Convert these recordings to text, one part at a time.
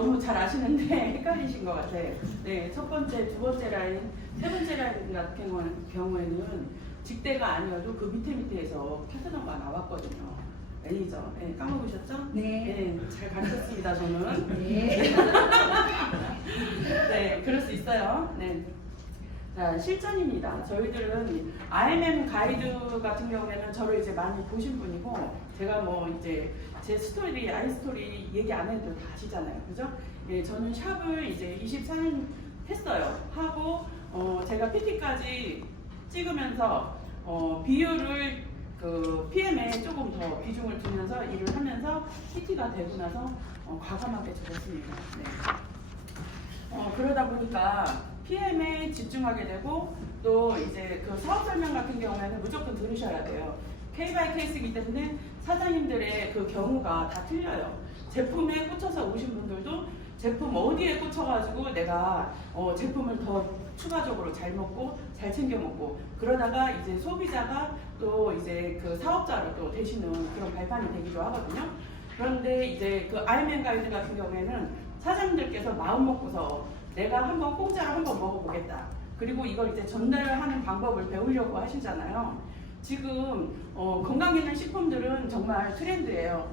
너무 잘 아시는데 헷갈리신 것 같아요. 네, 첫 번째, 두 번째 라인, 세 번째 라인 같은 경우에는 직대가 아니어도 그 밑에에서 캐스너가 나왔거든요. 매니저. 네, 까먹으셨죠? 네. 네, 잘 가르쳤습니다, 저는. 네. 네, 그럴 수 있어요. 네. 자, 실전입니다. 저희들은 RMM 가이드 같은 경우에는 저를 이제 많이 보신 분이고, 제가 뭐 이제 제 스토리, 아이스토리 얘기 안 해도 다 아시잖아요. 그죠? 예, 저는 샵을 이제 24년 했어요. 하고, 제가 PT까지 찍으면서, 비율을 그 PM에 조금 더 비중을 두면서 일을 하면서 PT가 되고 나서 과감하게 접었습니다. 네. 그러다 보니까 PM에 집중하게 되고 또 이제 그 사업 설명 같은 경우에는 무조건 들으셔야 돼요. 케이스 바이 케이스이기 때문에 사장님들의 그 경우가 다 틀려요. 제품에 꽂혀서 오신 분들도 제품 어디에 꽂혀가지고 내가 제품을 더 추가적으로 잘 먹고 잘 챙겨 먹고 그러다가 이제 소비자가 또 이제 그 사업자로 또 되시는 그런 발판이 되기도 하거든요. 그런데 이제 그 RMM 가이드 같은 경우에는 사장님들께서 마음 먹고서 내가 한번 공짜로 한번 먹어보겠다. 그리고 이걸 이제 전달하는 방법을 배우려고 하시잖아요. 지금 건강기능 식품들은 정말 트렌드예요.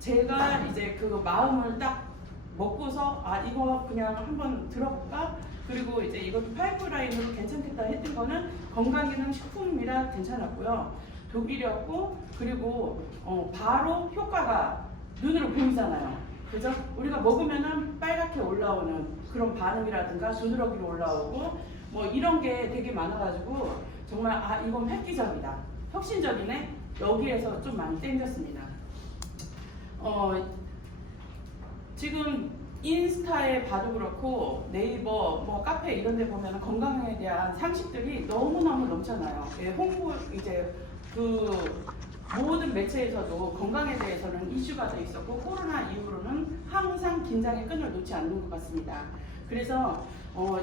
제가 이제 그 마음을 딱 먹고서 이거 그냥 한번 들어볼까? 그리고 이제 이것도 파이프라인으로 괜찮겠다 했던 거는 건강기능 식품이라 괜찮았고요. 독일이었고 그리고 바로 효과가 눈으로 보이잖아요. 그죠? 우리가 먹으면은 빨갛게 올라오는 그런 반응이라든가 주누러기로 올라오고 뭐 이런 게 되게 많아가지고 정말 이건 획기적이다. 혁신적이네. 여기에서 좀 많이 땡겼습니다. 지금 인스타에 봐도 그렇고 네이버, 뭐 카페 이런 데 보면 건강에 대한 상식들이 너무너무 넘쳐나요. 예, 홍보 이제 그 모든 매체에서도 건강에 대해서는 이슈가 돼 있었고 코로나 이후로는 항상 긴장의 끈을 놓지 않는 것 같습니다. 그래서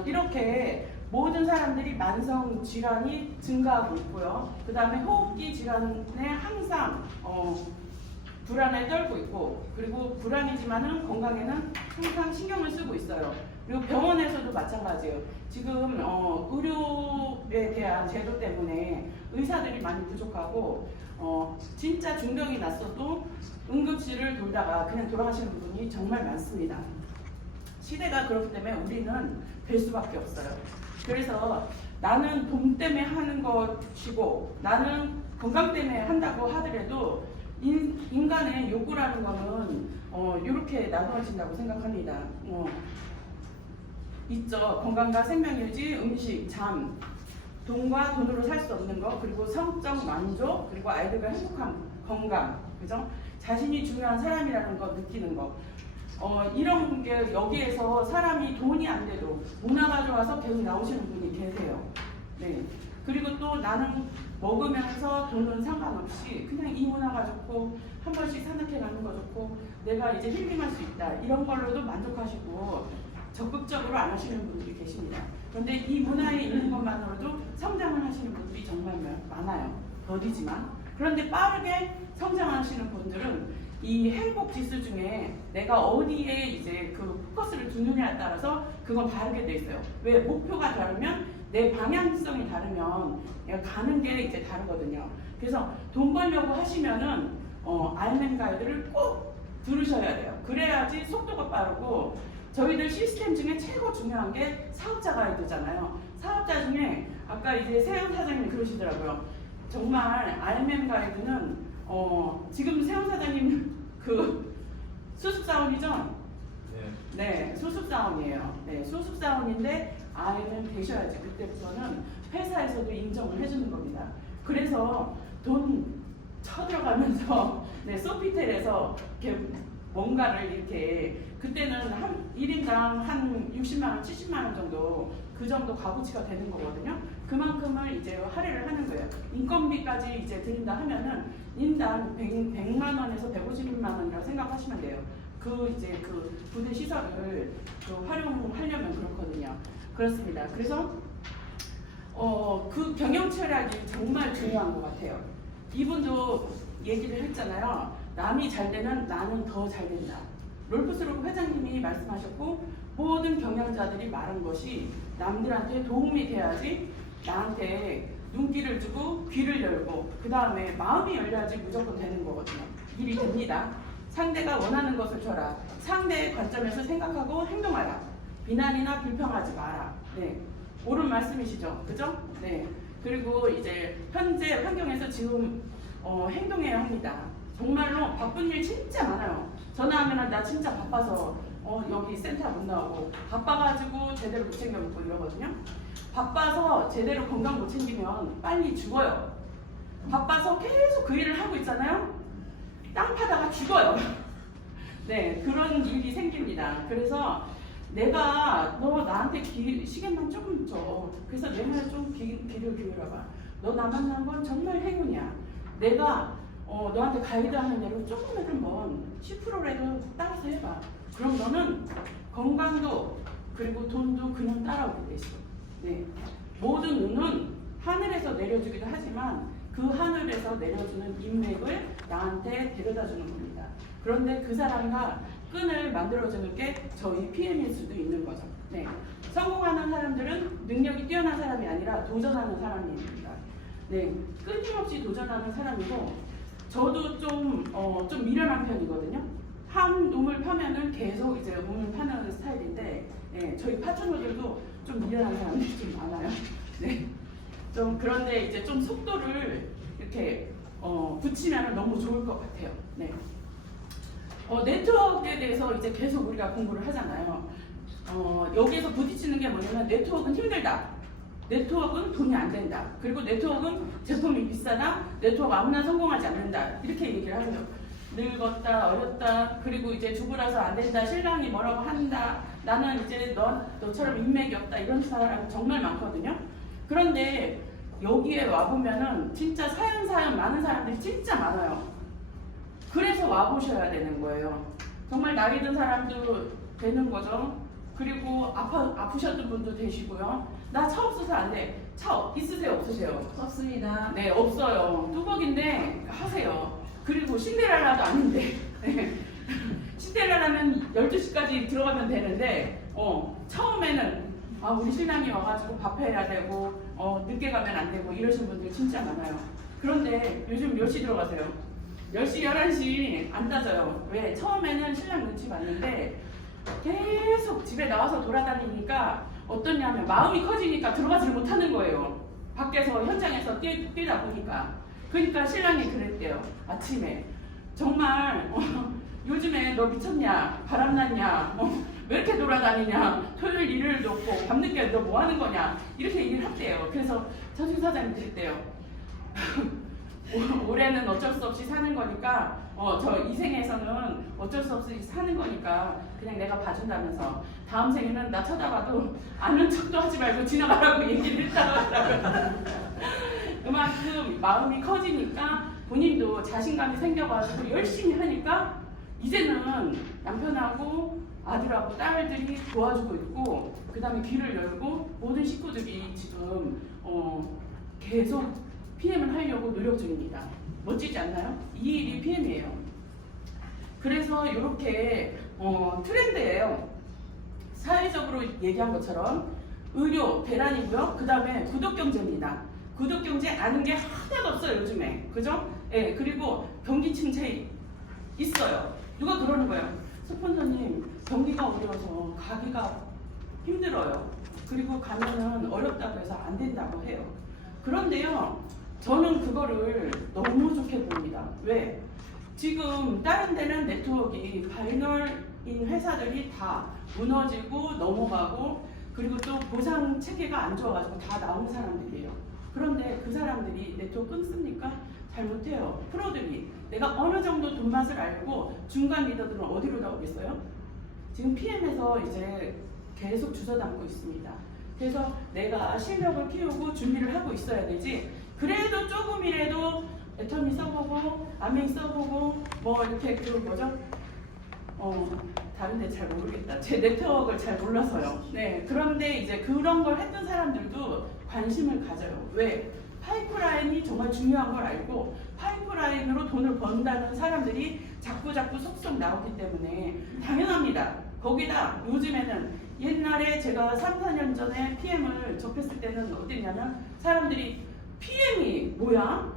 이렇게 모든 사람들이 만성 질환이 증가하고 있고요. 그 다음에 호흡기 질환에 항상 불안을 떨고 있고 그리고 불안이지만은 건강에는 항상 신경을 쓰고 있어요. 그리고 병원에서도 마찬가지예요. 지금 의료에 대한 제도 때문에 의사들이 많이 부족하고 진짜 중병이 났어도 응급실을 돌다가 그냥 돌아가시는 분이 정말 많습니다. 시대가 그렇기 때문에 우리는 될 수밖에 없어요. 그래서 나는 돈 때문에 하는 것이고 나는 건강 때문에 한다고 하더라도 인간의 요구라는 거는 이렇게 나누어진다고 생각합니다. 있죠. 건강과 생명유지, 음식, 잠, 돈과 돈으로 살 수 없는 거, 그리고 성적 만족, 그리고 아이들과 행복함, 건강, 그죠? 자신이 중요한 사람이라는 거 느끼는 거. 이런 게 여기에서 사람이 돈이 안 돼도 문화가 좋아서 계속 나오시는 분이 계세요. 네. 그리고 또 나는 먹으면서 돈은 상관없이 그냥 이 문화가 좋고 한 번씩 산악회 가는 거 좋고 내가 이제 힐링할 수 있다 이런 걸로도 만족하시고 적극적으로 안 하시는 분들이 계십니다. 그런데 이 문화에 있는 것만으로도 성장을 하시는 분들이 정말 많아요. 더디지만. 그런데 빠르게 성장하시는 분들은 이 행복 지수 중에 내가 어디에 이제 그 포커스를 두느냐에 따라서 그건 다르게 돼 있어요. 왜? 목표가 다르면 내 방향성이 다르면 가는 게 이제 다르거든요. 그래서 돈 벌려고 하시면은 RMM 가이드를 꼭 들으셔야 돼요. 그래야지 속도가 빠르고 저희들 시스템 중에 최고 중요한 게 사업자 가이드잖아요. 사업자 중에 아까 이제 세영 사장님이 그러시더라고요. 정말 RMM 가이드는 지금 세영 사장님 그 수습사원이죠? 네, 수습사원이에요. 네, 수습사원인데 RMM 되셔야지 그때부터는 회사에서도 인정을 해주는 겁니다. 그래서 돈 쳐들어가면서 네, 소피텔에서 이렇게 뭔가를 이렇게 그때는 한 1인당 한 60만원, 70만원 정도 그 정도 값어치가 되는 거거든요. 그만큼을 이제 할애를 하는 거예요. 인건비까지 이제 드린다 하면은 인당 100만원에서 150만원이라고 생각하시면 돼요. 그 이제 그 부대 시설을 활용하려면 그렇거든요. 그렇습니다. 그래서 그 경영 철학이 정말 중요한 것 같아요. 이분도 얘기를 했잖아요. 남이 잘 되면 나는 더 잘 된다. 롤프스로그 회장님이 말씀하셨고 모든 경영자들이 말한 것이 남들한테 도움이 돼야지 나한테 눈길을 주고 귀를 열고 그 다음에 마음이 열려야지 무조건 되는 거거든요. 일이 됩니다. 상대가 원하는 것을 줘라. 상대의 관점에서 생각하고 행동하라. 비난이나 불평하지 마라. 네, 옳은 말씀이시죠, 그죠? 네. 그리고 이제 현재 환경에서 지금 행동해야 합니다. 정말로 바쁜 일 진짜 많아요. 전화하면 나 진짜 바빠서 여기 센터 못 나오고 바빠가지고 제대로 못 챙겨 먹고 이러거든요. 바빠서 제대로 건강 못 챙기면 빨리 죽어요. 바빠서 계속 그 일을 하고 있잖아요. 땅 파다가 죽어요. 네, 그런 일이 생깁니다. 그래서 내가 너 나한테 시간만 조금 줘. 그래서 내 말에 좀 귀를 기울여봐. 너 나 만난 건 정말 행운이야. 내가 너한테 가이드하는 대로 조금만 한번 10%라도 따라서 해봐. 그럼 너는 건강도 그리고 돈도 그냥 따라오게 돼 있어. 네. 모든 운은 하늘에서 내려주기도 하지만 그 하늘에서 내려주는 인맥을 나한테 데려다 주는 겁니다. 그런데 그 사람과 끈을 만들어주는 게 저희 PM일 수도 있는 거죠. 네. 성공하는 사람들은 능력이 뛰어난 사람이 아니라 도전하는 사람입니다. 네. 끊임없이 도전하는 사람이고 저도 좀 미련한 편이거든요. 한 우물 파면은 계속 이제 우물 파는 스타일인데 네, 저희 파트너들도 좀 미련한 사람들이 좀 많아요. 네. 좀 그런데 이제 좀 속도를 이렇게 붙이면 너무 좋을 것 같아요. 네. 네트워크에 대해서 이제 계속 우리가 공부를 하잖아요. 여기에서 부딪히는 게 뭐냐면 네트워크는 힘들다. 네트워크는 돈이 안 된다. 그리고 네트워크는 제품이 비싸다. 네트워크 아무나 성공하지 않는다. 이렇게 얘기를 하죠. 늙었다, 어렸다, 그리고 이제 주부라서 안 된다, 신랑이 뭐라고 한다, 나는 이제 너처럼 인맥이 없다, 이런 사람 정말 많거든요. 그런데 여기에 와보면은 진짜 사연 많은 사람들이 진짜 많아요. 그래서 와보셔야 되는 거예요. 정말 나이 든 사람도 되는 거죠. 그리고 아프셨던 분도 되시고요. 나 차 없어서 안 돼. 차 있으세요? 없으세요? 없습니다. 네, 없어요. 뚜벅인데 하세요. 그리고 신데렐라도 아닌데 신데렐라는 12시까지 들어가면 되는데 처음에는 우리 신랑이 와가지고 밥해야 되고 늦게 가면 안 되고 이러신 분들 진짜 많아요. 그런데 요즘 몇 시 들어가세요? 10시, 11시 안 따져요. 왜? 처음에는 신랑 눈치 봤는데 계속 집에 나와서 돌아다니니까 어떠냐면 마음이 커지니까 들어가지를 못하는 거예요. 밖에서 현장에서 뛰다 보니까. 그러니까 신랑이 그랬대요. 아침에 정말 요즘에 너 미쳤냐? 바람났냐? 왜 이렇게 돌아다니냐? 토요일 일요일도 없고 밤늦게 너 뭐 하는 거냐? 이렇게 얘기를 했대요. 그래서 전직 사장님 드렸대요. 올해는 어쩔 수 없이 사는 거니까 저 이 생에서는 어쩔 수 없이 사는 거니까 그냥 내가 봐준다면서 다음 생에는 나 쳐다봐도 아는 척도 하지 말고 지나가라고 얘기를 했다고 하더라고요. 그만큼 마음이 커지니까 본인도 자신감이 생겨가지고 열심히 하니까 이제는 남편하고 아들하고 딸들이 도와주고 있고 그 다음에 귀를 열고 모든 식구들이 지금 계속 PM을 하려고 노력 중입니다. 멋지지 않나요? 이 일이 PM이에요. 그래서 이렇게 트렌드예요. 사회적으로 얘기한 것처럼 의료 대란이고요. 그 다음에 구독경제입니다. 구독경제 아는 게 하나도 없어요 요즘에. 그죠? 예, 그리고 경기 침체 있어요. 누가 그러는 거예요? 스폰서님 경기가 어려워서 가기가 힘들어요. 그리고 가면은 어렵다고 해서 안 된다고 해요. 그런데요 저는 그거를 너무 좋게 봅니다. 왜? 지금 다른 데는 네트워크가 발널인 회사들이 다 무너지고 넘어가고 그리고 또 보상 체계가 안 좋아가지고 다 나온 사람들이에요. 그런데 그 사람들이 네트워크 끊습니까? 잘 못해요. 프로들이 내가 어느 정도 돈 맛을 알고 중간 리더들은 어디로 나오겠어요? 지금 PM에서 이제 계속 주워 담고 있습니다. 그래서 내가 실력을 키우고 준비를 하고 있어야 되지. 그래도 조금이라도 애터미 써보고 아메이 써보고 뭐 이렇게 그 뭐죠? 다른데 잘 모르겠다. 제 네트워크를 잘 몰라서요. 네, 그런데 이제 그런 걸 했던 사람들도 관심을 가져요. 왜? 파이프라인이 정말 중요한 걸 알고 파이프라인으로 돈을 번다는 사람들이 자꾸 속속 나오기 때문에 당연합니다. 거기다 요즘에는 옛날에 제가 3, 4년 전에 PM을 접했을 때는 어땠냐면 사람들이 PM이 뭐야?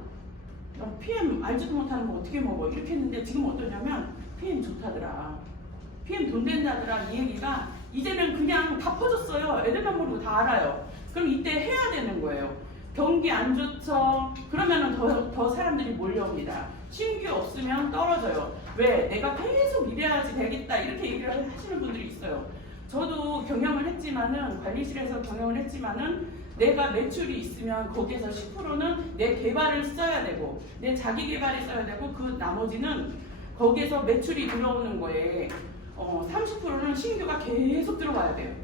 PM 알지도 못하는 거 어떻게 먹어? 이렇게 했는데 지금 어떠냐면 PM 좋다더라. PM 돈 된다더라. 이 얘기가 이제는 그냥 다 퍼졌어요. 애들만 모르고 다 알아요. 그럼 이때 해야 되는 거예요. 경기 안 좋죠? 그러면은 더 사람들이 몰려옵니다. 신규 없으면 떨어져요. 왜? 내가 계속 일해야지 되겠다. 이렇게 얘기를 하시는 분들이 있어요. 저도 경영을 했지만은, 관리실에서 경영을 했지만은, 내가 매출이 있으면 거기에서 10%는 내 개발을 써야 되고, 내 자기 개발을 써야 되고, 그 나머지는 거기에서 매출이 들어오는 거에 30%는 신규가 계속 들어와야 돼요.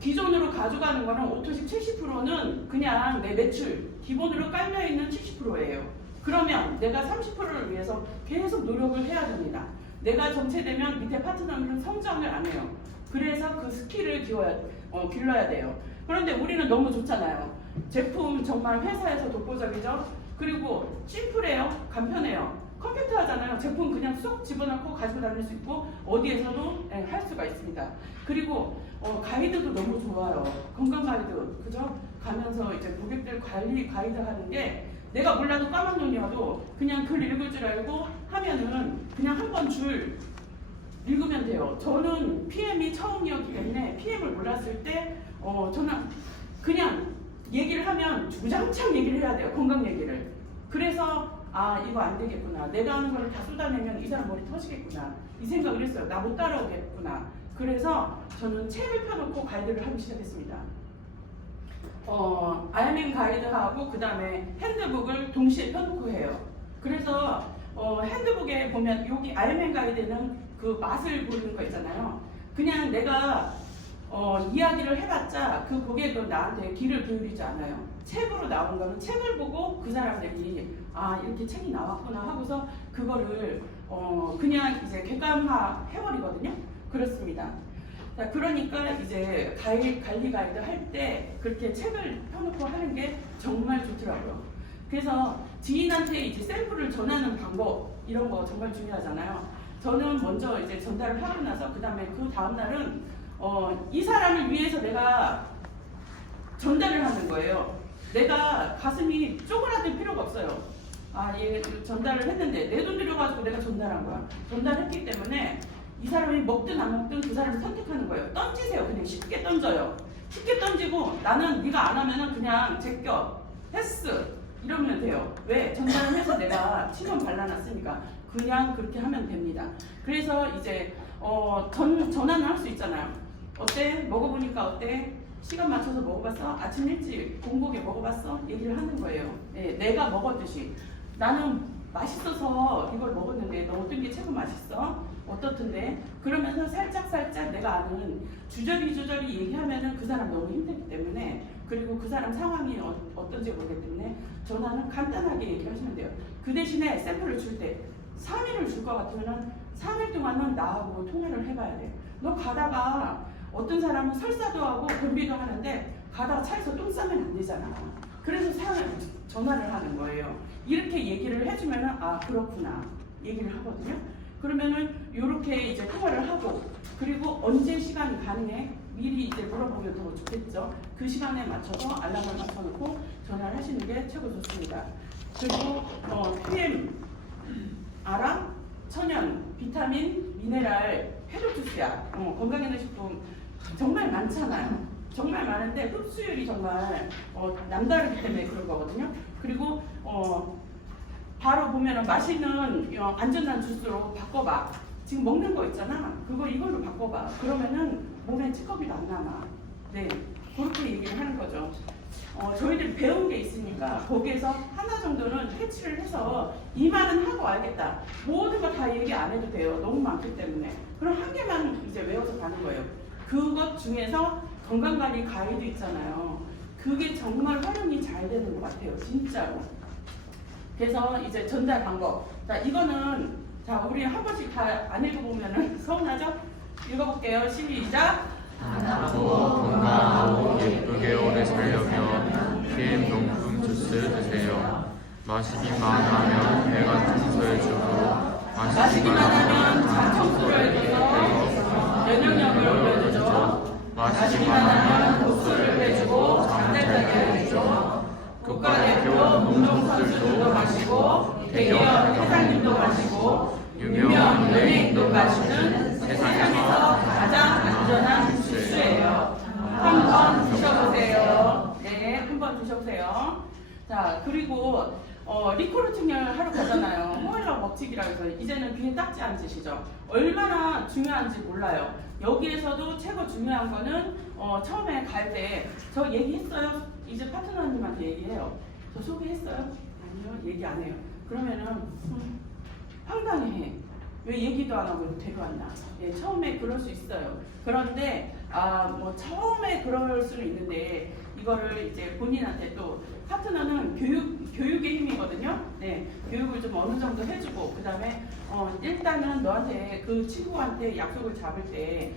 기존으로 가져가는 거는 오토식 70%는 그냥 내 매출, 기본으로 깔려있는 70%예요. 그러면 내가 30%를 위해서 계속 노력을 해야 됩니다. 내가 정체되면 밑에 파트너들은 성장을 안 해요. 그래서 그 스킬을 길러야 돼요. 그런데 우리는 너무 좋잖아요. 제품 정말 회사에서 독보적이죠. 그리고 심플해요. 간편해요. 컴퓨터 하잖아요. 제품 그냥 쏙 집어넣고 가지고 다닐 수 있고 어디에서도 할 수가 있습니다. 그리고 가이드도 너무 좋아요. 건강 가이드, 그죠? 가면서 이제 고객들 관리 가이드 하는 게 내가 몰라도 까만 눈이어도 그냥 글 읽을 줄 알고 하면은 그냥 한 번 줄 읽으면 돼요. 저는 PM이 처음이었기 때문에 PM을 몰랐을 때 저는 그냥 얘기를 하면 주장창 얘기를 해야 돼요. 건강 얘기를. 그래서 이거 안 되겠구나. 내가 하는 거를 다 쏟아내면 이 사람 머리 터지겠구나. 이 생각을 했어요. 나 못 따라오겠구나. 그래서 저는 책을 펴놓고 가이드를 하기 시작했습니다. 아이언맨 가이드하고 그 다음에 핸드북을 동시에 펴놓고 해요. 그래서 핸드북에 보면 여기 아이언맨 가이드는 그 맛을 보는 거 있잖아요. 그냥 내가 이야기를 해봤자 그 고객은 나한테 귀를 기울이지 않아요. 책으로 나온 거는 책을 보고 그 사람들이 이렇게 책이 나왔구나 하고서 그거를 그냥 이제 객관화 해버리거든요. 그렇습니다. 자, 그러니까 이제 관리 가이드 할 때 그렇게 책을 펴놓고 하는 게 정말 좋더라고요. 그래서 지인한테 이제 샘플을 전하는 방법 이런 거 정말 중요하잖아요. 저는 먼저 이제 전달을 하고 나서 그 다음 날은 이 사람을 위해서 내가 전달을 하는 거예요. 내가 가슴이 쪼그라들 필요가 없어요. 얘 전달을 했는데 내 돈 들여가지고 내가 전달한 거야. 전달했기 때문에 이 사람이 먹든 안 먹든 그 사람을 선택하는 거예요. 던지세요. 그냥 쉽게 던져요. 쉽게 던지고 나는 네가 안 하면은 그냥 제껴. 패스. 이러면 돼요. 왜? 전달을 해서 내가 친원 발라놨으니까 그냥 그렇게 하면 됩니다. 그래서 이제 전환을 할 수 있잖아요. 어때? 먹어보니까 어때? 시간 맞춰서 먹어봤어? 아침 일찍 공복에 먹어봤어? 얘기를 하는 거예요. 네, 내가 먹었듯이 나는 맛있어서 이걸 먹었는데 너 어떤 게 최고 맛있어? 어떻던데? 그러면서 살짝 내가 아는 주저리 얘기하면은 그 사람 너무 힘들기 때문에 그리고 그 사람 상황이 어떤지 모르기 때문에 전화는 간단하게 얘기하시면 돼요. 그 대신에 샘플을 줄 때 3일을 줄 것 같으면 3일 동안은 나하고 통화를 해봐야 돼. 너 가다가 어떤 사람은 설사도 하고 변비도 하는데 가다가 차에서 똥 싸면 안 되잖아. 그래서 전화를 하는 거예요. 이렇게 얘기를 해주면은 그렇구나 얘기를 하거든요. 그러면은 이렇게 이제 통화를 하고 그리고 언제 시간이 가능해? 미리 이제 물어보면 더 좋겠죠. 그 시간에 맞춰서 알람을 맞춰놓고 전화를 하시는 게 최고 좋습니다. 그리고 PM 알아? 천연, 비타민, 미네랄, 해독주스야. 건강에너지식품 정말 많잖아요. 정말 많은데 흡수율이 정말 남다르기 때문에 그런 거거든요. 그리고 바로 보면은 맛있는 안전한 주스로 바꿔봐. 지금 먹는 거 있잖아. 이걸로 바꿔봐. 그러면은 몸에 찌꺼기도 안 남아. 네, 그렇게 얘기를 하는 거죠. 저희들이 배운 게 있으니까 거기에서 하나 정도는 캐치를 해서 이 말은 하고 알겠다. 모든 거 다 얘기 안 해도 돼요. 너무 많기 때문에. 그럼 한 개만 이제 외워서 가는 거예요. 그것 중에서 건강관리 가이드 있잖아요. 그게 정말 활용이 잘 되는 것 같아요. 진짜로. 그래서 이제 전달 방법. 자, 이거는 우리 한 번씩 다 안 읽어보면은 서운하죠? 읽어볼게요. 시작. 하고 건강하고 예쁘게 오래 살려면 PM 용품 주스 드세요. 마시기만 하면 배가 청소해주고 마시기만 하면 자청수를 해줘서 면역력을 올려주죠. 마시기만 하면 독소를 빼주고 잠잘 자게 해주죠. 국가대표 운동선수들도 마시고 대기업 회장님도 마시고 유명 연예인도 마시는 세상에서 가장 안전한 주스예요. 한번 드셔보세요. 네, 한번 드셔보세요. 자, 그리고 리코르팅을 하러 가잖아요. 호일러 먹튀기라고 해서 이제는 귀에 딱지 앉으시죠. 얼마나 중요한지 몰라요. 여기에서도 최고 중요한 거는 처음에 갈 때 저 얘기했어요. 이제 파트너님한테 얘기해요. 저 소개했어요? 아니요, 얘기 안 해요. 그러면은 황당해. 왜 얘기도 안 하고 데려왔나? 예, 처음에 그럴 수 있어요. 그런데 뭐 처음에 그럴 수는 있는데 이거를 이제 본인한테 또 파트너는 교육의 힘이거든요. 네, 교육을 좀 어느 정도 해주고 그다음에 일단은 너한테 그 친구한테 약속을 잡을 때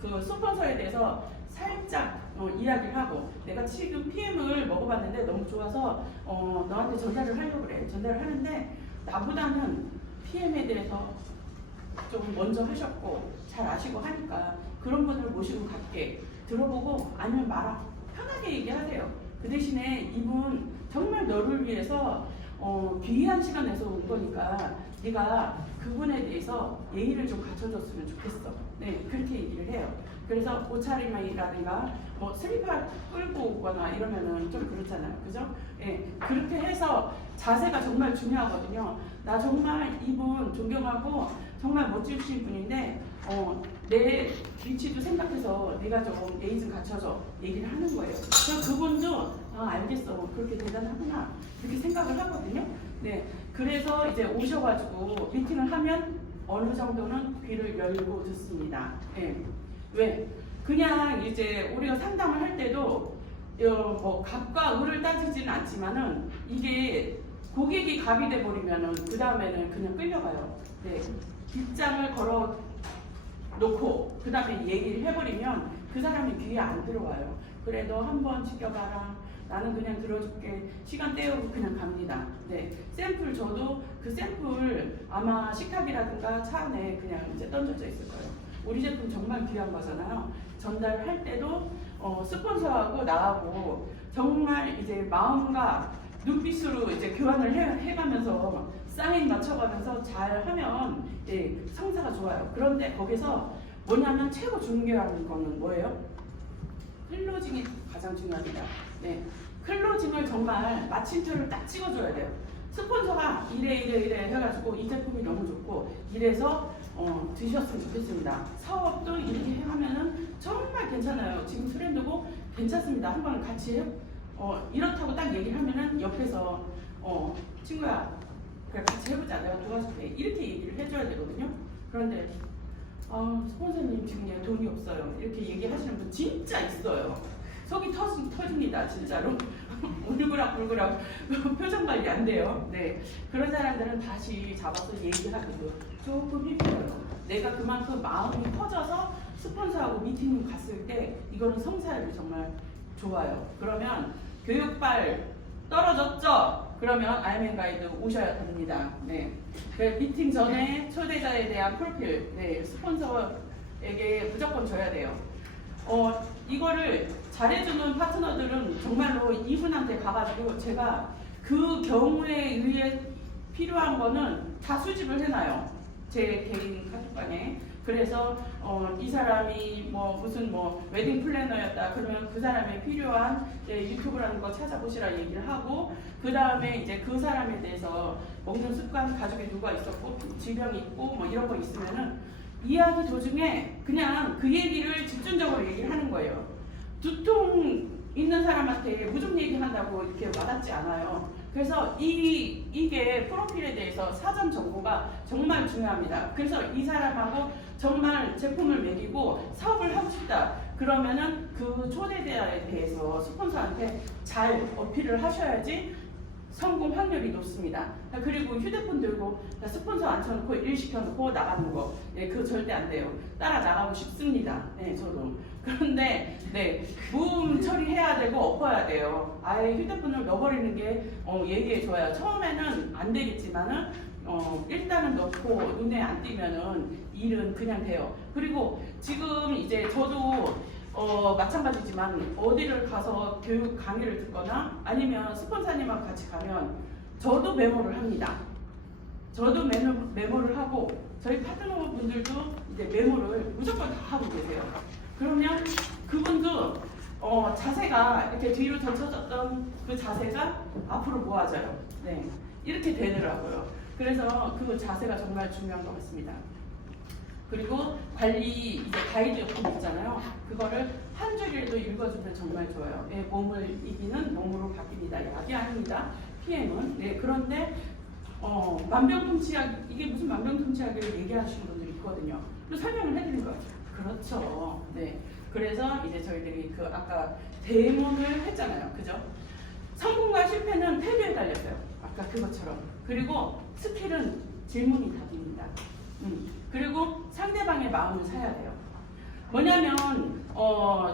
그 스폰서에 대해서 살짝 이야기를 하고 내가 지금 PM을 먹어봤는데 너무 좋아서 너한테 전달을 하려고 그래. 전달을 하는데 나보다는 PM에 대해서 좀 먼저 하셨고 잘 아시고 하니까 그런 분을 모시고 갈게. 들어보고 아니면 말아. 편하게 얘기하세요. 그 대신에 이분 정말 너를 위해서 귀한 시간 내서 온 거니까 네가 그분에 대해서 예의를 좀 갖춰줬으면 좋겠어. 네, 그렇게 얘기를 해요. 그래서 옷차림이라든가 뭐 슬리퍼 끌고 오거나 이러면은 좀 그렇잖아요. 그죠? 예, 그렇게 해서 자세가 정말 중요하거든요. 나 정말 이분 존경하고 정말 멋지신 분인데 내 위치도 생각해서 내가 좀 예의 좀 갖춰서 얘기를 하는 거예요. 그래서 그분도 알겠어. 그렇게 대단하구나. 그렇게 생각을 하거든요. 네, 그래서 이제 오셔가지고 미팅을 하면 어느 정도는 귀를 열고 듣습니다. 네. 왜? 그냥 이제 우리가 상담을 할 때도 뭐 갑과 을을 따지지는 않지만은 이게 고객이 갑이 돼 버리면은 그 다음에는 그냥 끌려가요. 네, 빗장을 걸어 놓고 그 다음에 얘기를 해버리면 그 사람이 귀에 안 들어와요. 그래 너 한번 지켜봐라. 나는 그냥 들어줄게. 시간 때우고 그냥 갑니다. 네, 샘플 저도 그 샘플 아마 식탁이라든가 차 안에 그냥 이제 던져져 있을 거예요. 우리 제품 정말 귀한 거잖아요. 전달할 때도 스폰서하고 나하고 정말 이제 마음과 눈빛으로 이제 교환을 해가면서 사인 맞춰가면서 잘 하면 예, 성사가 좋아요. 그런데 거기서 뭐냐면 최고 중요한 거는 뭐예요? 클로징이 가장 중요합니다. 네, 클로징을 정말 마침표를 딱 찍어줘야 돼요. 스폰서가 이래 해가지고 이 제품이 너무 좋고 이래서 드셨으면 좋겠습니다. 사업도 이렇게 하면은 정말 괜찮아요. 지금 트렌드고 괜찮습니다. 한번 같이 이렇다고 딱 얘기를 하면은 옆에서 친구야 그래 같이 해보자. 내가 도와줄게. 이렇게 얘기를 해줘야 되거든요. 그런데 스폰서님 지금 돈이 없어요. 이렇게 얘기하시는 분 진짜 있어요. 속이 터집니다. 진짜로. 울그락불그락 표정 관리 안 돼요. 네, 그런 사람들은 다시 잡아서 얘기하기도 조금 힘들어요. 내가 그만큼 마음이 커져서 스폰서하고 미팅 갔을 때 이거는 성사율이 정말 좋아요. 그러면 교육발 떨어졌죠? 그러면 아이엠 가이드 오셔야 됩니다. 네, 그 미팅 전에 초대자에 대한 프로필, 네, 스폰서에게 무조건 줘야 돼요. 이거를 잘해주는 파트너들은 정말로 이분한테 가가지고 제가 그 경우에 의해 필요한 거는 다 수집을 해놔요. 제 개인 카톡방에. 그래서 이 사람이 무슨 웨딩 플래너였다 그러면 그 사람에 필요한 유튜브라는 거 찾아보시라 얘기를 하고 그 다음에 이제 그 사람에 대해서 먹는 습관 가족에 누가 있었고 질병이 있고 이런 거 있으면은 이야기 도중에 그냥 그 얘기를 집중적으로 얘기를 하는 거예요. 두통 있는 사람한테 무슨 얘기한다고 이렇게 와닿지 않아요. 그래서 이게 프로필에 대해서 사전 정보가 정말 중요합니다. 그래서 이 사람하고 정말 제품을 먹이고 사업을 하고 싶다. 그러면은 그 초대자에 대해서 스폰서한테 잘 어필을 하셔야지 성공 확률이 높습니다. 그리고 휴대폰 들고 스폰서 앉혀놓고 일 시켜놓고 나가는 거, 네, 그거 절대 안 돼요. 따라 나가고 싶습니다. 네, 저도. 그런데 네, 무음 처리해야 되고 엎어야 돼요. 아예 휴대폰을 넣어버리는 게 얘기해 줘요. 처음에는 안 되겠지만은 일단은 넣고 눈에 안 띄면은 일은 그냥 돼요. 그리고 지금 이제 저도 마찬가지지만 어디를 가서 교육 강의를 듣거나 아니면 스폰서님하고 같이 가면 저도 메모를 합니다. 저도 메모를 하고 저희 파트너 분들도 이제 메모를 무조건 다 하고 계세요. 그러면 그분도 자세가 이렇게 뒤로 젖혀졌던 그 자세가 앞으로 모아져요. 네, 이렇게 되더라고요. 그래서 그 자세가 정말 중요한 것 같습니다. 그리고 관리 이제 가이드 요품 있잖아요. 그거를 한 줄이라도 읽어주면 정말 좋아요. 예, 몸을 이기는 몸으로 바뀝니다. 약이 아닙니다. PM은. 네, 그런데 만병통치약 이게 무슨 만병통치약을 얘기하시는 분들이 있거든요. 또 설명을 해드린 거예요. 그렇죠. 네. 그래서 이제 저희들이 그 아까 대문을 했잖아요. 그죠? 성공과 실패는 태도에 달렸어요. 아까 그것처럼. 그리고 스킬은 질문이 답입니다. 그리고 상대방의 마음을 사야 돼요. 뭐냐면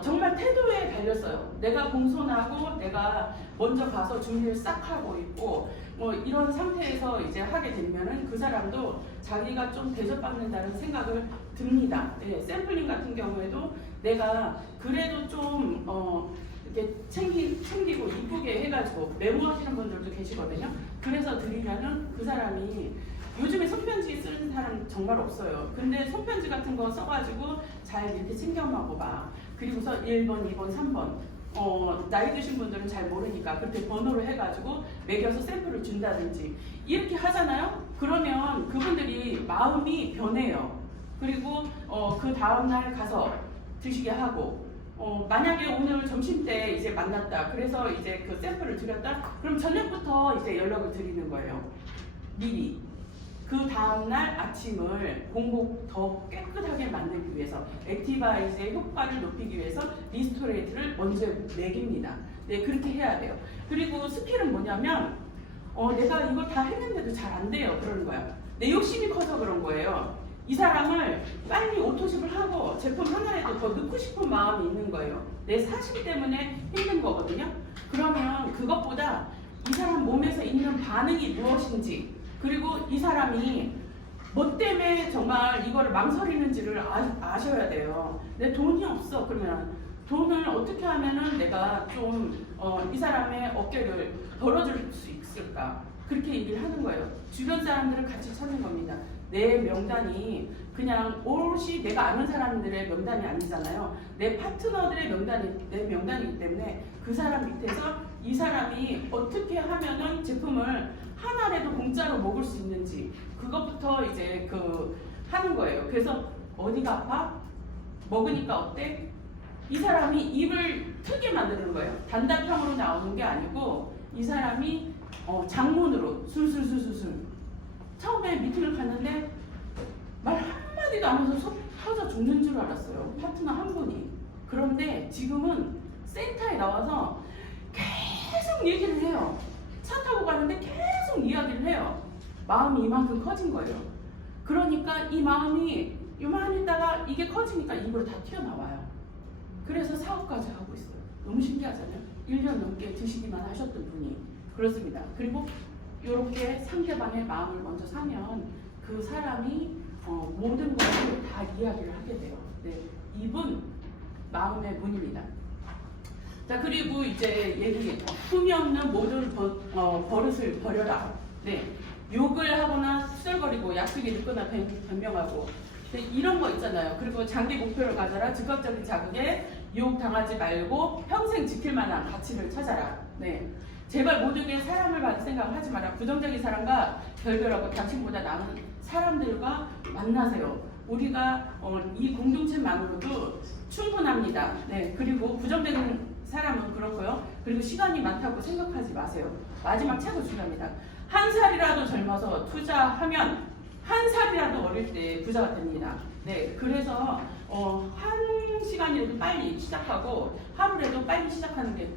정말 태도에 달렸어요. 내가 공손하고 내가 먼저 가서 준비를 싹 하고 있고 뭐 이런 상태에서 이제 하게 되면은 그 사람도 자기가 좀 대접받는다는 생각을 듭니다. 네, 샘플링 같은 경우에도 내가 그래도 좀 이렇게 챙기고 이쁘게 해가지고 메모하시는 분들도 계시거든요. 그래서 드리면은 그 사람이 요즘에 손편지 쓰는 사람 정말 없어요. 근데 손편지 같은 거 써가지고 잘 이렇게 챙겨하고 봐. 그리고서 1번, 2번, 3번. 나이 드신 분들은 잘 모르니까 그렇게 번호로 해가지고 매겨서 샘플을 준다든지 이렇게 하잖아요. 그러면 그분들이 마음이 변해요. 그리고 그 다음날 가서 드시게 하고 만약에 오늘 점심 때 이제 만났다. 그래서 이제 그 샘플을 드렸다. 그럼 저녁부터 이제 연락을 드리는 거예요. 미리. 그 다음날 아침을 공복 더 깨끗하게 만들기 위해서 액티바이즈의 효과를 높이기 위해서 리스토레이트를 먼저 매깁니다. 네, 그렇게 해야 돼요. 그리고 스킬은 뭐냐면 내가 이걸 다 했는데도 잘 안 돼요. 그러는 거야. 내 욕심이 커서 그런 거예요. 이 사람을 빨리 오토십을 하고 제품 하나라도 더 넣고 싶은 마음이 있는 거예요. 내 사심 때문에 힘든 거거든요. 그러면 그것보다 이 사람 몸에서 있는 반응이 무엇인지 그리고 이 사람이 뭐 때문에 정말 이거를 망설이는지를 아셔야 돼요. 내 돈이 없어. 그러면 돈을 어떻게 하면은 내가 좀 이 사람의 어깨를 덜어줄 수 있을까? 그렇게 얘기를 하는 거예요. 주변 사람들을 같이 찾는 겁니다. 내 명단이 그냥 오롯이 내가 아는 사람들의 명단이 아니잖아요. 내 파트너들의 명단이 내 명단이기 때문에 그 사람 밑에서 이 사람이 어떻게 하면은 제품을 하나라도 공짜로 먹을 수 있는지 그것부터 이제 하는 거예요. 그래서 어디가 아파? 먹으니까 어때? 이 사람이 입을 트게 만드는 거예요. 단답형으로 나오는 게 아니고 이 사람이 장문으로 술술술술술 처음에 미팅을 갔는데 말 한마디도 안 해서 속 터져 죽는 줄 알았어요. 파트너 한 분이. 그런데 지금은 센터에 나와서 계속 얘기를 해요. 차 타고 가는데 계속 이야기를 해요. 마음이 이만큼 커진 거예요. 그러니까 이 마음이 요만 있다가 이게 커지니까 입으로 다 튀어나와요. 그래서 사업까지 하고 있어요. 너무 신기하잖아요. 1년 넘게 드시기만 하셨던 분이 그렇습니다. 그리고 이렇게 상대방의 마음을 먼저 사면 그 사람이 모든 것을 다 이야기를 하게 돼요. 네, 입은 마음의 문입니다. 자, 그리고 이제 얘기 흠이 없는 모든 버릇을 버려라. 네, 욕을 하거나 수절거리고 약속이 늦거나 변명하고 이런 거 있잖아요. 그리고 장기 목표를 가져라. 즉각적인 자극에 유혹당하지 말고 평생 지킬 만한 가치를 찾아라. 네, 제발 모두에게 사람을 받을 생각을 하지 마라. 부정적인 사람과 결별하고 당신보다 나은 사람들과 만나세요. 우리가 이 공동체만으로도 충분합니다. 네, 그리고 부정적인 사람은 그렇고요. 그리고 시간이 많다고 생각하지 마세요. 마지막 최고 중요합니다. 한 살이라도 젊어서 투자하면 한 살이라도 어릴 때 부자가 됩니다. 네, 그래서 한 시간이라도 빨리 시작하고 하루라도 빨리 시작하는 게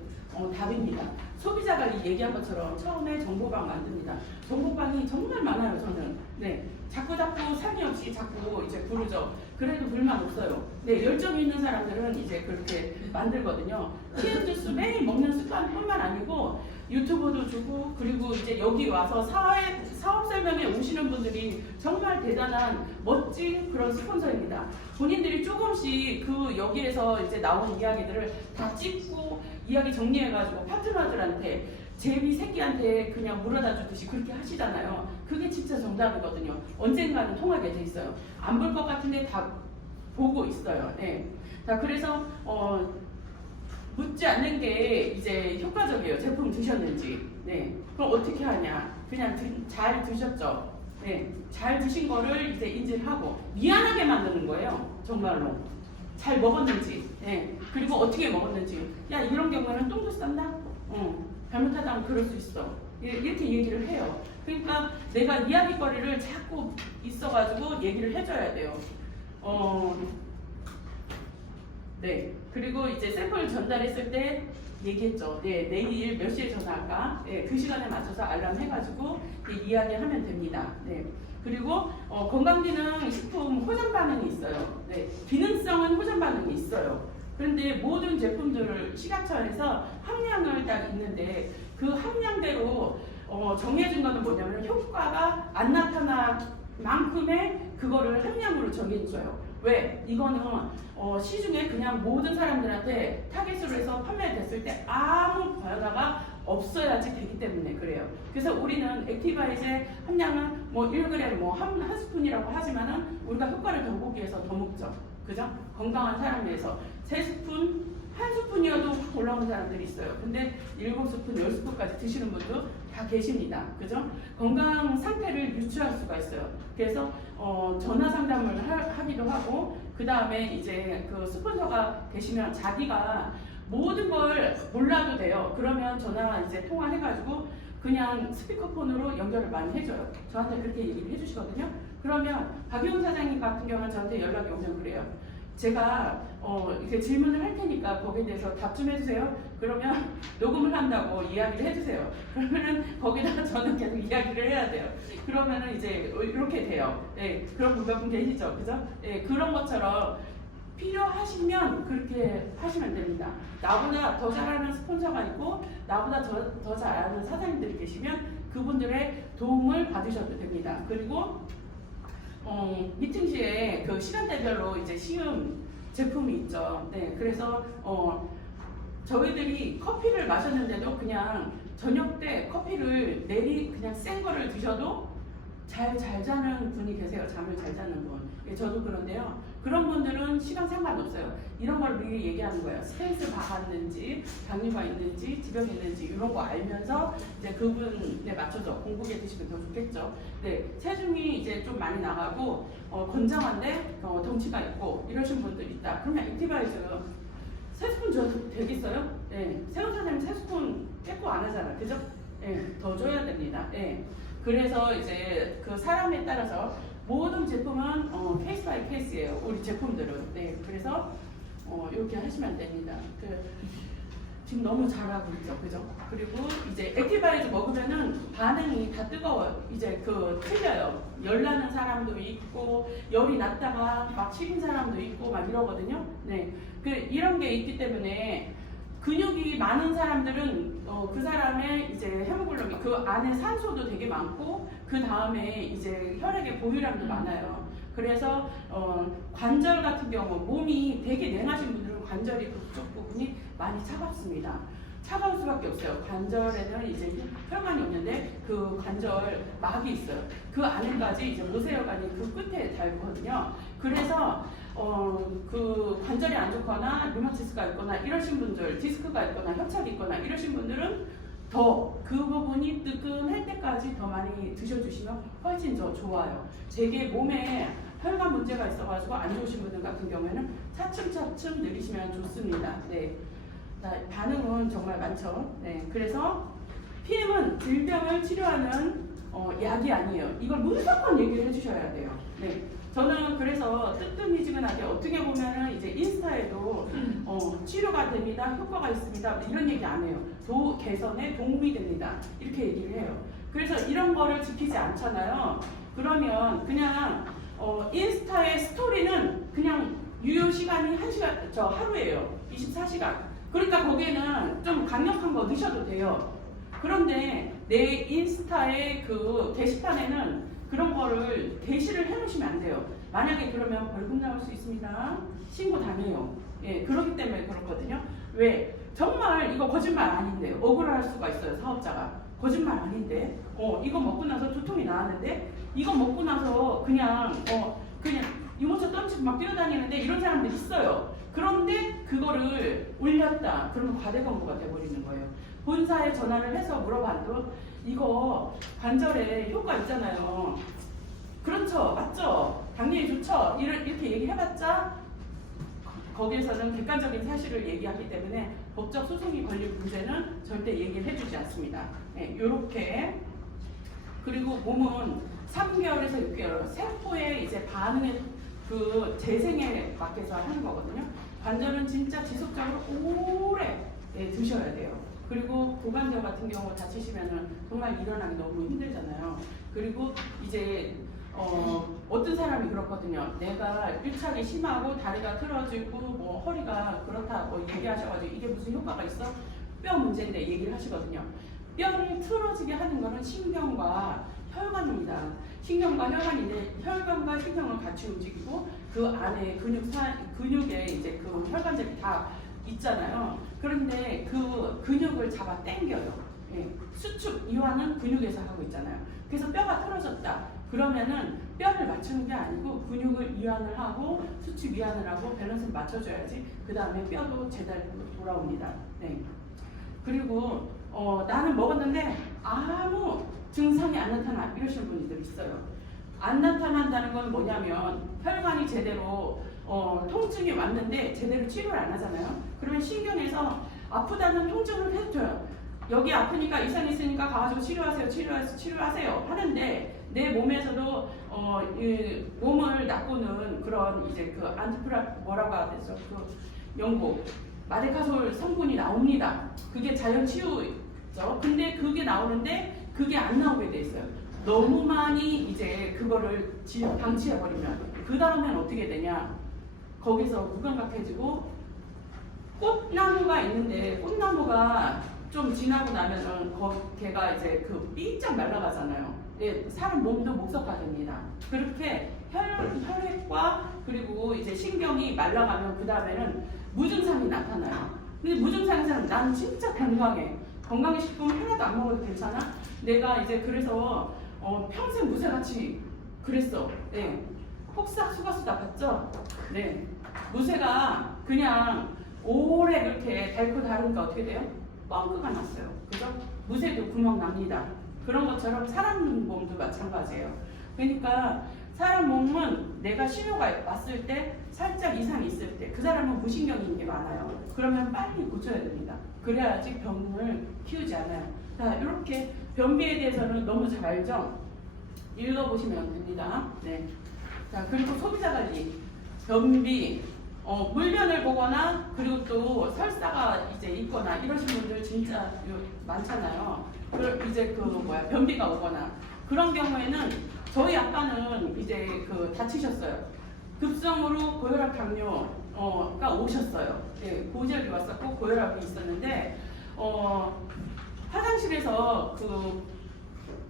답입니다. 소비자가 얘기한 것처럼 처음에 정보방 만듭니다. 정보방이 정말 많아요. 저는 네, 자꾸 상의 없이 자꾸 이제 부르죠. 그래도 불만 없어요. 네, 열정이 있는 사람들은 이제 그렇게 만들거든요. TM 주스 매일 먹는 습관뿐만 아니고 유튜브도 주고 그리고 이제 여기 와서 사업 설명회 오시는 분들이 정말 대단한 멋진 그런 스폰서입니다. 본인들이 조금씩 그 여기에서 이제 나온 이야기들을 다 찍고 이야기 정리해가지고 파트너들한테 제비 새끼한테 그냥 물어다 주듯이 그렇게 하시잖아요. 그게 진짜 정답이거든요. 언젠가는 통하게 돼 있어요. 안 볼 것 같은데 다 보고 있어요. 네. 자, 그래서 묻지 않는 게 이제 효과적이에요. 제품 드셨는지. 네. 그럼 어떻게 하냐? 그냥 잘 드셨죠? 네. 잘 드신 거를 이제 인지를 하고 미안하게 만드는 거예요. 정말로. 잘 먹었는지. 네. 그리고 어떻게 먹었는지. 야, 이런 경우에는 똥도 싼다? 잘못하다면 그럴 수 있어. 이렇게 얘기를 해요. 그러니까 내가 이야기거리를 자꾸 있어가지고 얘기를 해줘야 돼요. 네. 그리고 이제 샘플 전달했을 때 얘기했죠. 네, 내일 몇 시에 전화할까? 네, 그 시간에 맞춰서 알람 해가지고 이야기하면 됩니다. 네. 그리고 건강기능 식품 호전 반응이 있어요. 네. 기능성은 호전 반응이 있어요. 그런데 모든 제품들 시가처에서 함량을 딱 있는데 그 함량대로 정해진 거는 뭐냐면 효과가 안 나타날 만큼의 그거를 함량으로 정해줘요. 왜? 이거는 시중에 그냥 모든 사람들한테 타겟으로 해서 판매됐을 때 아무 변화가 없어야지 되기 때문에 그래요. 그래서 우리는 액티바이즈의 함량은 뭐 1g 뭐 한 스푼이라고 하지만은 우리가 효과를 더 보기 위해서 더 먹죠. 그죠? 건강한 사람 위해서 3스푼, 1스푼이어도 올라오는 사람들이 있어요. 근데 7스푼, 10스푼까지 드시는 분도 다 계십니다. 그죠? 건강 상태를 유추할 수가 있어요. 그래서 전화 상담을 하기도 하고 그 다음에 이제 그 스폰서가 되시면 자기가 모든 걸 몰라도 돼요. 그러면 전화 이제 통화해가지고 그냥 스피커폰으로 연결을 많이 해줘요. 저한테 그렇게 얘기를 해주시거든요. 그러면 박용 사장님 같은 경우는 저한테 연락이 오면 그래요. 제가 이렇게 질문을 할 테니까 거기에 대해서 답 좀 해주세요. 그러면 녹음을 한다고 이야기를 해주세요. 그러면은 거기다가 저는 계속 이야기를 해야 돼요. 그러면은 이제 이렇게 돼요. 네, 그런 분 몇 분 계시죠, 그죠? 네, 그런 것처럼 필요하시면 그렇게 하시면 됩니다. 나보다 더 잘하는 스폰서가 있고 나보다 더 잘하는 사장님들이 계시면 그분들의 도움을 받으셔도 됩니다. 그리고 미팅 시에 그 시간대별로 이제 시음 제품이 있죠. 네, 그래서 저희들이 커피를 마셨는데도 그냥 저녁 때 커피를 그냥 센 거를 드셔도 잘 자는 분이 계세요. 잠을 잘 자는 분. 예, 저도 그런데요. 그런 분들은 시간 상관없어요. 이런 걸 미리 얘기하는 거예요. 스트레스 받았는지, 당뇨가 있는지, 지병이 있는지 이런 거 알면서 이제 그분에 맞춰서 공복에 드시면 더 좋겠죠. 네, 체중이 이제 좀 많이 나가고 건장한데 덩치가 있고 이러신 분들 있다. 그러면 액티바이즈 3스푼 줘도 되겠어요? 네, 새우 사장님 3스푼 깨고 안 하잖아, 그죠? 네, 더 줘야 됩니다. 네. 그래서 이제 그 사람에 따라서 모든 제품은 케이스 바이 케이스예요. 우리 제품들은. 네, 그래서 이렇게 하시면 됩니다. 지금 너무 잘하고 있죠, 그죠? 그리고 이제 액티바이즈 먹으면은 반응이 다 뜨거워요. 이제 틀려요. 열 나는 사람도 있고 열이 났다가 막 식은 사람도 있고 막 이러거든요. 네, 이런 게 있기 때문에. 근육이 많은 사람들은 그 사람의 이제 헤모글로빈 그 안에 산소도 되게 많고 그 다음에 이제 혈액의 보유량도 많아요. 그래서 관절 같은 경우 몸이 되게 냉하신 분들은 관절이 그쪽 부분이 많이 차갑습니다. 차가울 수밖에 없어요. 관절에는 이제 혈관이 없는데 그 관절 막이 있어요. 그 안에까지 이제 모세혈관이 그 끝에 닳거든요. 그래서 그 관절이 안 좋거나 류마티스가 있거나 이러신 분들, 디스크가 있거나 협착이 있거나 이러신 분들은 더 그 부분이 뜨끔할 때까지 더 많이 드셔주시면 훨씬 더 좋아요. 되게 몸에 혈관 문제가 있어가지고 안 좋으신 분들 같은 경우에는 차츰차츰 늘리시면 좋습니다. 네. 반응은 정말 많죠. 네. 그래서 PM은 질병을 치료하는 약이 아니에요. 이걸 무조건 얘기를 해주셔야 돼요. 네. 저는 그래서 뜨뜻미지근하게 어떻게 보면은 이제 인스타에도 치료가 됩니다, 효과가 있습니다 이런 얘기 안 해요. 개선에 도움이 됩니다 이렇게 얘기를 해요. 그래서 이런 거를 지키지 않잖아요. 그러면 그냥 인스타의 스토리는 그냥 유효 시간이 1시간, 하루예요. 24시간. 그러니까 거기에는 좀 강력한 거 넣으셔도 돼요. 그런데 내 인스타의 그 게시판에는 그런 거를 게시를 해놓으시면 안 돼요. 만약에 그러면 벌금 나올 수 있습니다. 신고 당해요. 예, 그렇기 때문에 그렇거든요. 왜? 정말 이거 거짓말 아닌데 억울할 수가 있어요. 사업자가 거짓말 아닌데 이거 먹고 나서 두통이 나왔는데 이거 먹고 나서 그냥 유모차 던지고 막 뛰어다니는데 이런 사람들 있어요. 그런데 그거를 올렸다. 그러면 과대 광고가 돼버리는 거예요. 본사에 전화를 해서 물어봐도 이거 관절에 효과 있잖아요. 그렇죠, 맞죠? 당연히 좋죠. 이렇게 얘기해봤자 거기에서는 객관적인 사실을 얘기하기 때문에 법적 소송이 걸릴 문제는 절대 얘기를 해주지 않습니다. 이렇게 그리고 몸은 3개월에서 6개월 세포의 이제 반응에 그 재생에 맞게서 하는 거거든요. 관절은 진짜 지속적으로 오래 드셔야 돼요. 그리고 고관절 같은 경우 다치시면은 정말 일어나기 너무 힘들잖아요. 그리고 이제 어떤 사람이 그렇거든요. 내가 밀착이 심하고 다리가 틀어지고 뭐 허리가 그렇다고 얘기하셔가지고 이게 무슨 효과가 있어? 뼈 문제인데 얘기를 하시거든요. 뼈를 틀어지게 하는 거는 신경과 혈관입니다. 신경과 혈관인데 혈관과 신경을 같이 움직이고 그 안에 근육에 이제 그 혈관들이 다 있잖아요. 그런데 그 근육을 잡아 당겨요. 예. 수축 이완은 근육에서 하고 있잖아요. 그래서 뼈가 틀어졌다. 그러면은 뼈를 맞추는 게 아니고 근육을 이완을 하고 수축 이완을 하고 밸런스를 맞춰줘야지 그 다음에 뼈도 제대로 돌아옵니다. 네. 그리고 나는 먹었는데 아무 증상이 안 나타나 이러시는 분들 있어요. 안 나타난다는 건 뭐냐면 혈관이 제대로 통증이 왔는데 제대로 치료를 안 하잖아요. 그러면 신경에서 아프다는 통증을 해줘요. 여기 아프니까 이상 있으니까 가가지고 치료하세요 하는데 내 몸에서도 이 몸을 낚고는 그런 이제 그 뭐라고 해야 되죠? 그 연고 마데카솔 성분이 나옵니다. 그게 자연 치유죠. 근데 그게 나오는데 그게 안 나오게 돼 있어요. 너무 많이 이제 그거를 방치해버리면 그 다음엔 어떻게 되냐? 거기서 무감각해지고 꽃나무가 있는데 꽃나무가 좀 지나고 나면은 걔가 이제 그 삐짝 날아가잖아요. 예, 사람 몸도 목석화 됩니다. 그렇게 혈액과 그리고 이제 신경이 말라가면 그 다음에는 무증상이 나타나요. 근데 무증상에서는 난 진짜 건강해 식품 하나도 안 먹어도 괜찮아? 내가 이제 그래서 평생 무쇠같이 그랬어. 네. 폭삭 수가수다 봤죠? 네. 무쇠가 그냥 오래 그렇게 닳고 다르니까 어떻게 돼요? 뻥크가 났어요. 그죠? 무쇠도 구멍 납니다. 그런 것처럼 사람 몸도 마찬가지예요. 그러니까 사람 몸은 내가 신호가 왔을 때 살짝 이상이 있을 때 그 사람은 무신경인 게 많아요. 그러면 빨리 고쳐야 됩니다. 그래야지 병을 키우지 않아요. 자, 이렇게 변비에 대해서는 너무 잘 알죠? 읽어보시면 됩니다. 네. 자, 그리고 소비자 관리, 변비, 물변을 보거나 그리고 또 설사가 이제 있거나 이러신 분들 진짜 많잖아요. 이제 변비가 오거나 그런 경우에는 저희 아빠는 이제 다치셨어요. 급성으로 고혈압 당뇨가 오셨어요. 네, 고지혈이 왔었고 고혈압이 있었는데 화장실에서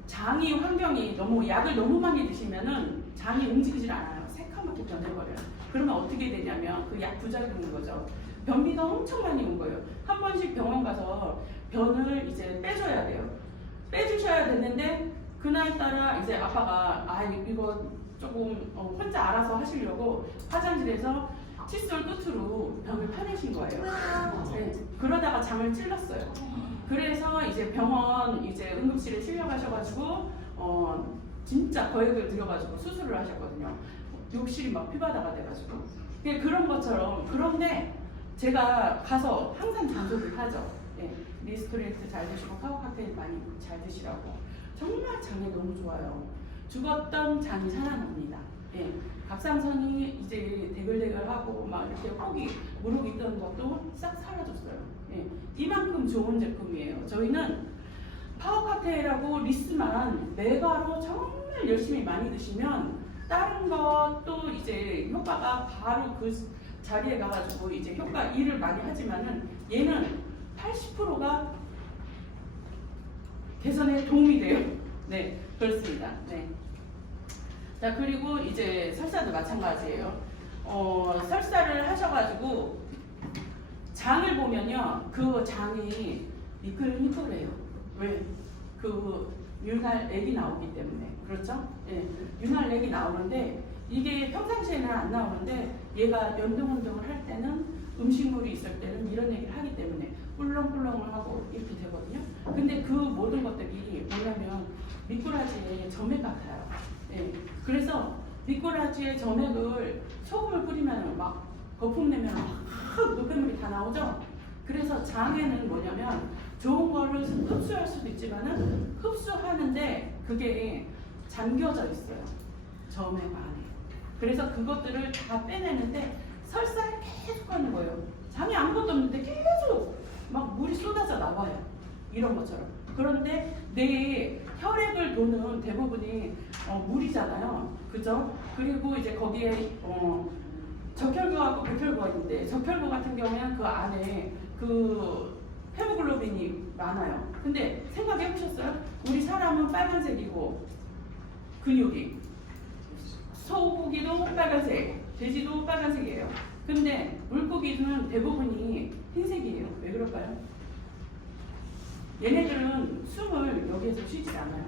장이 환경이 약을 너무 많이 드시면은 장이 움직이질 않아요. 새카맣게 변해버려요. 그러면 어떻게 되냐면 그 약 부작용인 거죠. 변비가 엄청 많이 온 거예요. 한 번씩 병원 가서 변을 이제 빼줘야 돼요. 빼주셔야 되는데 그날따라 이제 아빠가 이거 조금 혼자 알아서 하시려고 화장실에서 칫솔 끝으로 병을 파내신 거예요. 네. 그러다가 장을 찔렀어요. 그래서 이제 병원 응급실에 실려가셔가지고 진짜 거액을 들여가지고 수술을 하셨거든요. 욕실이 막 피바다가 돼가지고 그런 것처럼. 그런데 제가 가서 항상 장소를 하죠. 예, 리스토레이트 잘 드시고 카우 칵테일 많이 잘 드시라고. 정말 장이 너무 좋아요. 죽었던 장이 살아납니다. 예, 갑상선이 이제 대글대글하고 막 이렇게 무릎 있던 것도 싹 사라졌어요. 예, 이만큼 좋은 제품이에요. 저희는 파워 칵테일하고 리스만 메가로 정말 열심히 많이 드시면 다른 것도 이제 효과가 바로 그 자리에 가가지고 이제 일을 많이 하지만은 얘는 80%가 개선에 도움이 돼요. 네, 그렇습니다. 네. 자, 그리고 이제 설사도 마찬가지예요. 설사를 하셔가지고 장을 보면요, 그 장이 미끌미끌해요. 왜? 그 윤활액이 나오기 때문에. 그렇죠? 예, 윤활액이 나오는데 이게 평상시에는 안 나오는데 얘가 연등운동을 할 때는 음식물이 있을 때는 이런 얘기를 하기 때문에 꿀렁꿀렁을 하고 이렇게 되거든요. 근데 그 모든 것들이 뭐냐면 미꾸라지의 점액 같아요. 예, 그래서 미꾸라지의 점액을 소금을 뿌리면 막 거품 내면 막 노폐물이 다 나오죠. 그래서 장에는 뭐냐면 좋은 거를 흡수할 수도 있지만은 흡수하는데 그게 잠겨져 있어요. 점액 안에. 그래서 그것들을 다 빼내는데 설사를 계속 하는 거예요. 장에 아무것도 없는데 계속 막 물이 쏟아져 나와요. 이런 것처럼. 그런데 내 혈액을 도는 대부분이 물이잖아요. 그죠? 그리고 이제 거기에 적혈구하고 백혈구가 있는데 적혈구 같은 경우에는 그 안에 그 헤모글로빈이 많아요. 근데 생각해 보셨어요? 우리 사람은 빨간색이고 근육이 소고기도 빨간색, 돼지도 빨간색이에요. 근데 물고기는 대부분이 흰색이에요. 왜 그럴까요? 얘네들은 숨을 여기에서 쉬지 않아요.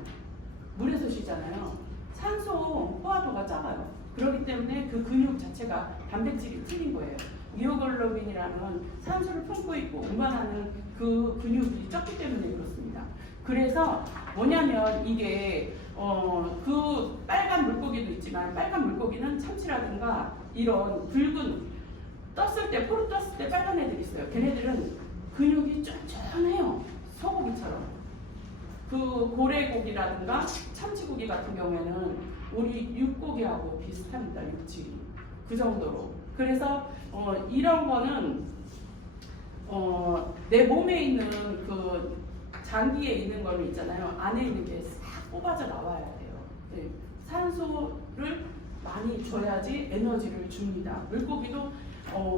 물에서 쉬잖아요. 산소 포화도가 작아요. 그렇기 때문에 그 근육 자체가 단백질이 틀린 거예요. 미오글로빈이라는 산소를 품고 있고 운반하는 그 근육이 적기 때문에 그렇습니다. 그래서 뭐냐면 이게 그 빨간 물고기도 있지만 빨간 물고기는 참치라든가 이런 붉은 떴을 때 포로 떴을 때 빨간 애들이 있어요. 걔네들은 근육이 쫀쫀해요. 소고기처럼. 그 고래고기라든가 참치고기 같은 경우에는 우리 육고기하고 비슷합니다. 육질이. 그 정도로. 그래서 이런 거는 내 몸에 있는 그 장기에 있는 거는 있잖아요. 안에 있는 게 싹 뽑아져 나와야 돼요. 네. 산소를 많이 줘야지 에너지를 줍니다. 물고기도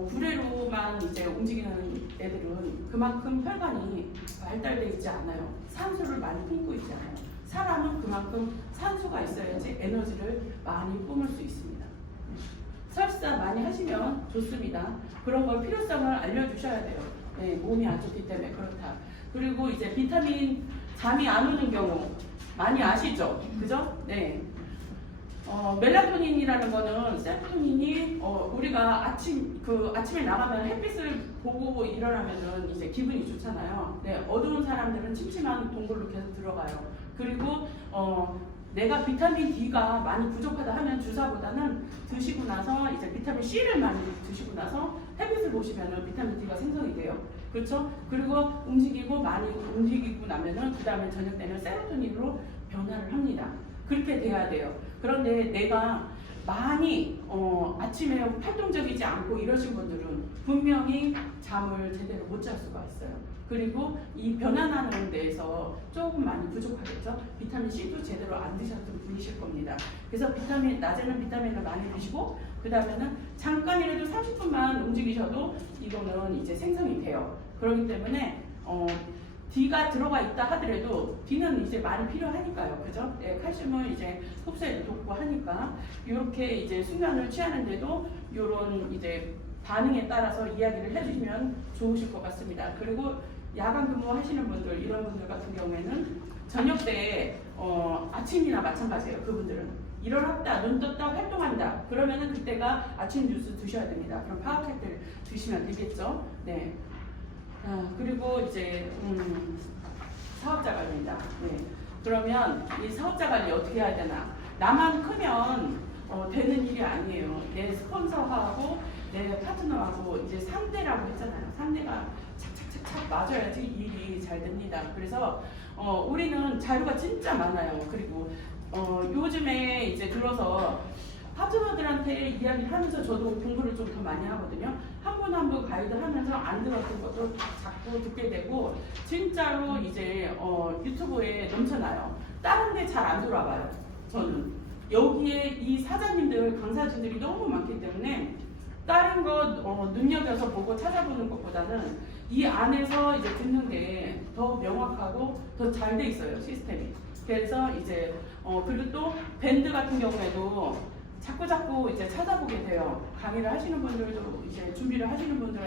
구레로만 이제 움직이는 애들은 그만큼 혈관이 발달되어 있지 않아요. 산소를 많이 품고 있지 않아요. 사람은 그만큼 산소가 있어야지 에너지를 많이 뿜을 수 있습니다. 설사 많이 하시면 좋습니다. 그런 걸 필요성을 알려주셔야 돼요. 네, 몸이 안 좋기 때문에 그렇다. 그리고 이제 비타민 잠이 안 오는 경우 많이 아시죠? 그죠? 네. 멜라토닌이라는 거는 세로토닌이 우리가 아침에 나가면 햇빛을 보고 일어나면은 이제 기분이 좋잖아요. 네, 어두운 사람들은 침침한 동굴로 계속 들어가요. 그리고 내가 비타민 D가 많이 부족하다 하면 주사보다는 드시고 나서 이제 비타민 C를 많이 드시고 나서 햇빛을 보시면은 비타민 D가 생성이 돼요. 그렇죠? 그리고 많이 움직이고 나면은 그 다음에 저녁 때는 세로토닌으로 변화를 합니다. 그렇게 돼야 돼요. 그런데 내가 많이 아침에 활동적이지 않고 이러신 분들은 분명히 잠을 제대로 못 잘 수가 있어요. 그리고 이 변환하는 데에서 조금 많이 부족하겠죠. 비타민 C도 제대로 안 드셨던 분이실 겁니다. 그래서 낮에는 비타민을 많이 드시고 그 다음에는 잠깐이라도 30분만 움직이셔도 이거는 이제 생성이 돼요. 그렇기 때문에 D가 들어가 있다 하더라도 D는 이제 많이 필요하니까요. 그죠? 네, 칼슘을 이제 흡수에 돕고 하니까 이렇게 이제 수면을 취하는데도 이런 이제 반응에 따라서 이야기를 해주시면 좋으실 것 같습니다. 그리고 야간 근무 하시는 분들, 이런 분들 같은 경우에는 저녁 때 아침이나 마찬가지예요. 그분들은 일어났다, 눈 떴다, 활동한다. 그러면은 그때가 아침 뉴스 드셔야 됩니다. 그럼 파워팩들 드시면 되겠죠. 네. 그리고 이제 사업자 관리입니다. 네. 그러면 이 사업자 관리 어떻게 해야 되나? 나만 크면 되는 일이 아니에요. 내 스폰서하고 내 파트너하고 이제 3대라고 했잖아요. 3대가 착착착착 맞아야지 일이 잘 됩니다. 그래서 우리는 자료가 진짜 많아요. 그리고 요즘에 이제 들어서 파트너들한테 이야기를 하면서 저도 공부를 좀 더 많이 하거든요. 한 분 한 분 가이드 하면서 안 들었던 것도 자꾸 듣게 되고 진짜로 이제 유튜브에 넘쳐나요. 다른 데 잘 안 돌아가요. 저는 여기에 이 사장님들 강사진들이 너무 많기 때문에 다른 거 눈여겨서 보고 찾아보는 것보다는 이 안에서 이제 듣는 게 더 명확하고 더 잘 돼 있어요, 시스템이. 그래서 이제 그리고 또 밴드 같은 경우에도 자꾸 이제 찾아보게 돼요. 강의를 하시는 분들도 이제 준비를 하시는 분들